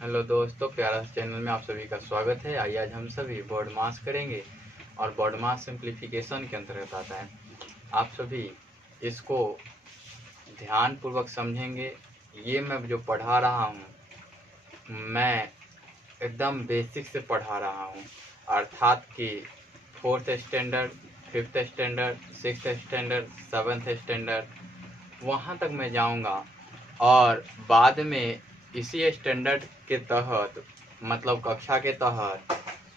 Hello दोस्तों, प्यारा channel में आप सभी का स्वागत है। आइए आज हम सभी बॉड मास करेंगे और बॉड मास सिंप्लीफिकेशन के अंतर्गत आता है। आप सभी इसको ध्यान पूर्वक समझेंगे। ये मैं जो पढ़ा रहा हूँ मैं एकदम बेसिक से पढ़ा रहा हूँ, अर्थात कि 4th standard, 5th standard, 6th standard, 7th standard वहाँ तक मैं जाऊँगा और बाद में इसी स्टैंडर्ड के तहत मतलब कक्षा के तहत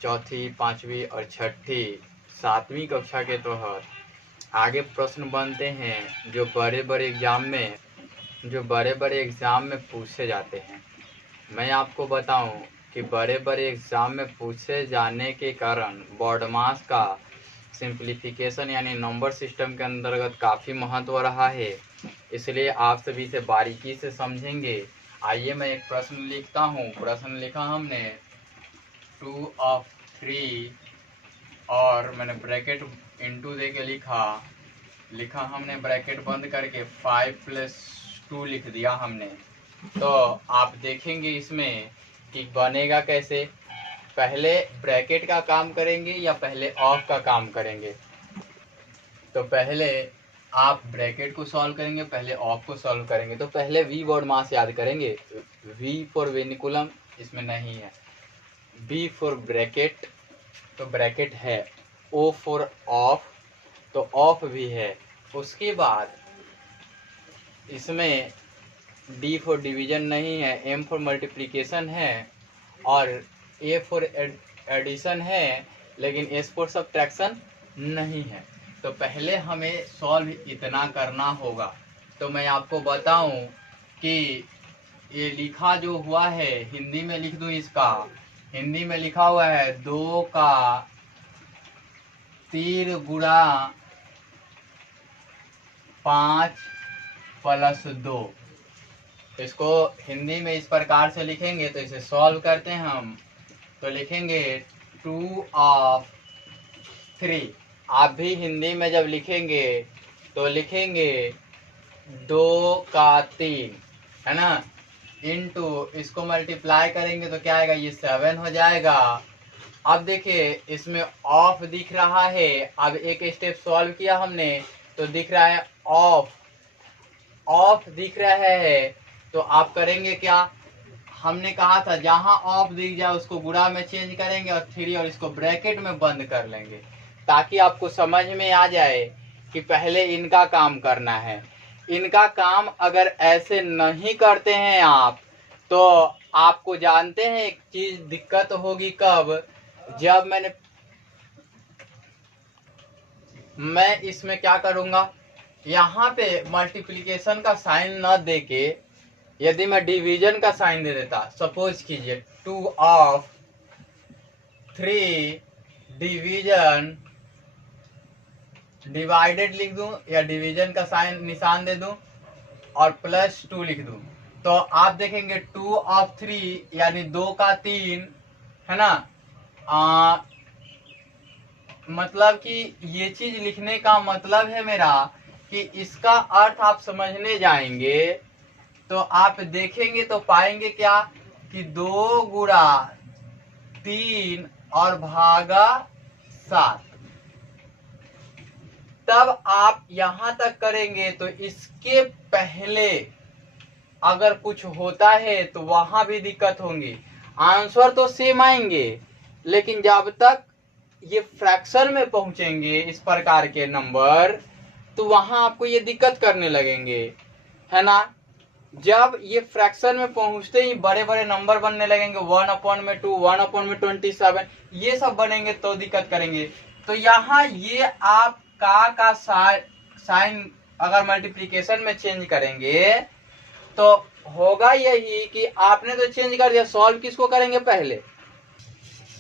चौथी, पाँचवीं और छठी, सातवीं कक्षा के तहत आगे प्रश्न बनते हैं जो बड़े बड़े एग्ज़ाम में पूछे जाते हैं। मैं आपको बताऊं कि बड़े बड़े एग्ज़ाम में पूछे जाने के कारण बॉड मास का सिंप्लीफिकेशन यानी नंबर सिस्टम के अंतर्गत काफ़ी महत्व रहा है, इसलिए आप सभी से बारीकी से समझेंगे। आइए मैं एक प्रश्न लिखता हूँ। प्रश्न लिखा हमने 2 of 3 और मैंने ब्रैकेट इंटू दे के लिखा हमने ब्रैकेट बंद करके 5 + 2 लिख दिया हमने। तो आप देखेंगे इसमें कि बनेगा कैसे। पहले ब्रैकेट का काम करेंगे या पहले ऑफ का काम करेंगे? तो पहले आप ब्रैकेट को सॉल्व करेंगे, पहले ऑफ को सॉल्व करेंगे। तो पहले वी बॉड मास याद करेंगे। वी फॉर वेनिकुलम इसमें नहीं है, बी फॉर ब्रैकेट तो ब्रैकेट है, ओ फॉर ऑफ तो ऑफ भी है। उसके बाद इसमें डी फॉर डिवीजन नहीं है, एम फॉर मल्टीप्लिकेशन है और ए फॉर एडिशन है, लेकिन एस फॉर सब्ट्रैक्शन नहीं है। तो पहले हमें सॉल्व इतना करना होगा। तो मैं आपको बताऊं कि ये लिखा जो हुआ है, हिंदी में लिख दूं इसका। हिंदी में लिखा हुआ है 2 का 3 गुणा 5 + 2। इसको हिंदी में इस प्रकार से लिखेंगे। तो इसे सॉल्व करते हैं हम। तो लिखेंगे 2 of 3। आप भी हिंदी में जब लिखेंगे तो लिखेंगे 2 का 3, है ना, इंटू इसको मल्टीप्लाई करेंगे तो क्या आएगा, ये 7 हो जाएगा। अब देखिए इसमें ऑफ दिख रहा है। अब एक स्टेप सॉल्व किया हमने तो दिख रहा है ऑफ दिख रहा है। तो आप करेंगे क्या, हमने कहा था जहां ऑफ दिख जाए उसको गुणा में चेंज करेंगे और 3 और इसको ब्रैकेट में बंद कर लेंगे, ताकि आपको समझ में आ जाए कि पहले इनका काम करना है। इनका काम अगर ऐसे नहीं करते हैं आप, तो आपको जानते हैं एक चीज दिक्कत होगी कब, जब मैं इसमें क्या करूंगा, यहाँ पे मल्टीप्लिकेशन का साइन न देके यदि मैं डिवीजन का साइन दे देता, सपोज कीजिए 2 of 3 डिवीजन डिवाइडेड लिख दूं या डिवीजन का साइन निशान दे दूं और +2 लिख दूं, तो आप देखेंगे 2 of 3 यानी 2 का 3, है ना। मतलब कि ये चीज लिखने का मतलब है मेरा कि इसका अर्थ आप समझने जाएंगे तो आप देखेंगे तो पाएंगे क्या कि 2 गुणा 3 और भागा 7। तब आप यहां तक करेंगे तो इसके पहले अगर कुछ होता है तो वहां भी दिक्कत होंगी। आंसर तो सेम आएंगे, लेकिन जब तक ये फ्रैक्शन में पहुंचेंगे इस प्रकार के नंबर, तो वहां आपको ये दिक्कत करने लगेंगे, है ना। जब ये फ्रैक्शन में पहुंचते ही बड़े बड़े नंबर बनने लगेंगे, 1/2, 1/27, ये सब बनेंगे तो दिक्कत करेंगे। तो यहाँ ये आप का साइन अगर मल्टीप्लिकेशन में चेंज करेंगे तो होगा यही कि आपने तो चेंज कर दिया। सॉल्व किसको करेंगे पहले,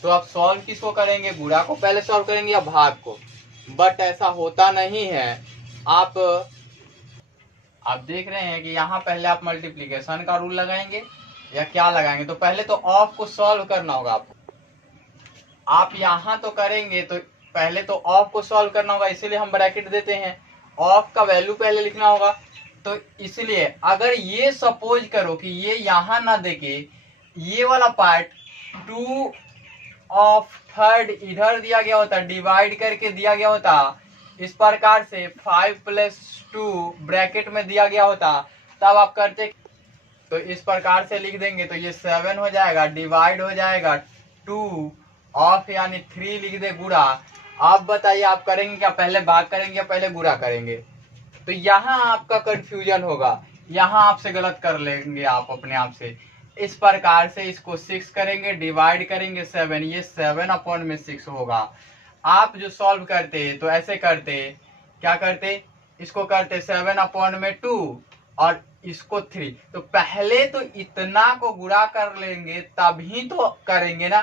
तो आप सॉल्व किसको करेंगे, गुणा को पहले सॉल्व करेंगे या भाग को। बट ऐसा होता नहीं है। आप देख रहे हैं कि यहाँ पहले आप मल्टीप्लिकेशन का रूल लगाएंगे या क्या लगाएंगे। तो पहले तो ऑफ को सॉल्व करना होगा आपको। आप यहाँ तो करेंगे तो पहले तो ऑफ को सॉल्व करना होगा, इसीलिए हम ब्रैकेट देते हैं। ऑफ का वैल्यू पहले लिखना होगा। तो इसलिए अगर ये सपोज करो कि ये यहाँ ना देके ये वाला पार्ट 2 ऑफ थर्ड इधर दिया गया होता, डिवाइड करके दिया गया होता इस प्रकार से 5 + 2 ब्रैकेट में दिया गया होता, तब आप करते तो इस प्रकार से लिख देंगे तो ये 7 हो जाएगा, डिवाइड हो जाएगा 2 ऑफ यानी 3 लिख दे गुणा। आप बताइए आप करेंगे क्या, पहले भाग करेंगे या पहले गुणा करेंगे? तो यहाँ आपका कंफ्यूजन होगा, यहाँ आपसे गलत कर लेंगे आप अपने आप से। इस प्रकार से इसको 6 करेंगे, डिवाइड करेंगे 7, ये 7/6 होगा। आप जो सॉल्व करते तो ऐसे करते, क्या करते, इसको करते 7/2 और इसको 3। तो पहले तो इतना को गुणा कर लेंगे तभी तो करेंगे ना।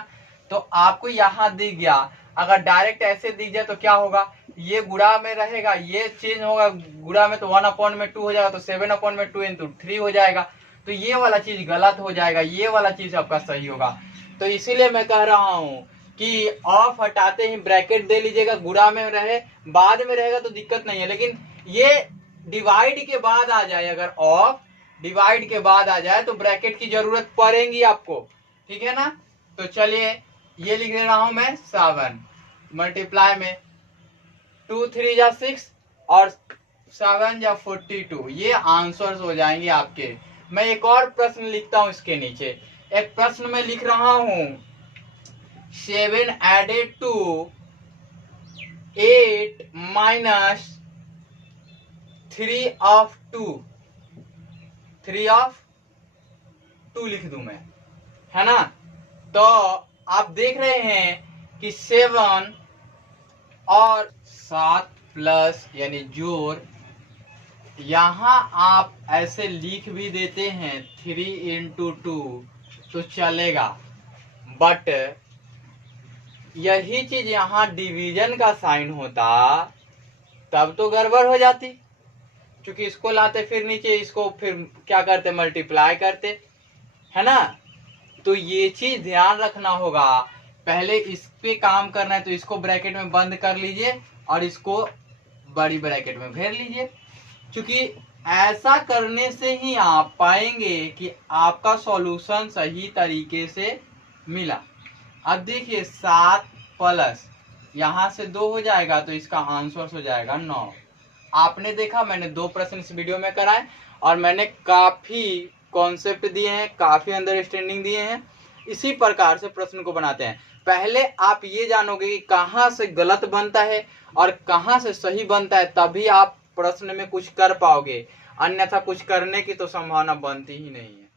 तो आपको यहाँ दिख गया, अगर डायरेक्ट ऐसे दिख जाए तो क्या होगा, ये गुणा में रहेगा, ये चेंज होगा गुणा में, तो 1/2 हो जाएगा, तो 7/2 इंटू 3 हो जाएगा। तो ये वाला चीज गलत हो जाएगा, ये वाला चीज आपका सही होगा। तो इसीलिए मैं कह रहा हूँ कि ऑफ हटाते ही ब्रैकेट दे लीजिएगा, गुणा में रहे, बाद में रहेगा तो दिक्कत नहीं है, लेकिन ये डिवाइड के बाद आ जाए, अगर ऑफ डिवाइड के बाद आ जाए तो ब्रैकेट की जरूरत पड़ेगी आपको, ठीक है ना। तो चलिए ये लिख दे रहा हूं मैं 7 मल्टीप्लाई में 2 3 जा 6 और 7 जा 42, ये आंसर्स हो जाएंगे आपके। मैं एक और प्रश्न लिखता हूं इसके नीचे, एक प्रश्न में लिख रहा हूं 7 एडेड टू 8 माइनस 3 ऑफ 2 लिख दूं मैं, है ना। तो आप देख रहे हैं कि 7 और 7 प्लस यानी जोड़, यहां आप ऐसे लिख भी देते हैं 3 × 2 तो चलेगा, बट यही चीज यहां डिवीजन का साइन होता तब तो गड़बड़ हो जाती, क्योंकि इसको लाते फिर नीचे, इसको फिर क्या करते, मल्टीप्लाई करते, है ना। तो ये चीज ध्यान रखना होगा, पहले इस पे काम करना है तो इसको ब्रैकेट में बंद कर लीजिए और इसको बड़ी ब्रैकेट में घेर लीजिए, क्योंकि ऐसा करने से ही आप पाएंगे कि आपका सॉल्यूशन सही तरीके से मिला। अब देखिए 7 प्लस यहाँ से 2 हो जाएगा तो इसका आंसर हो जाएगा 9। आपने देखा मैंने 2 प्रश्न इस वीडियो में कराए और मैंने काफी कॉन्सेप्ट दिए हैं, काफी अंडरस्टैंडिंग दिए हैं। इसी प्रकार से प्रश्न को बनाते हैं। पहले आप ये जानोगे कि कहाँ से गलत बनता है और कहाँ से सही बनता है, तभी आप प्रश्न में कुछ कर पाओगे, अन्यथा कुछ करने की तो संभावना बनती ही नहीं है।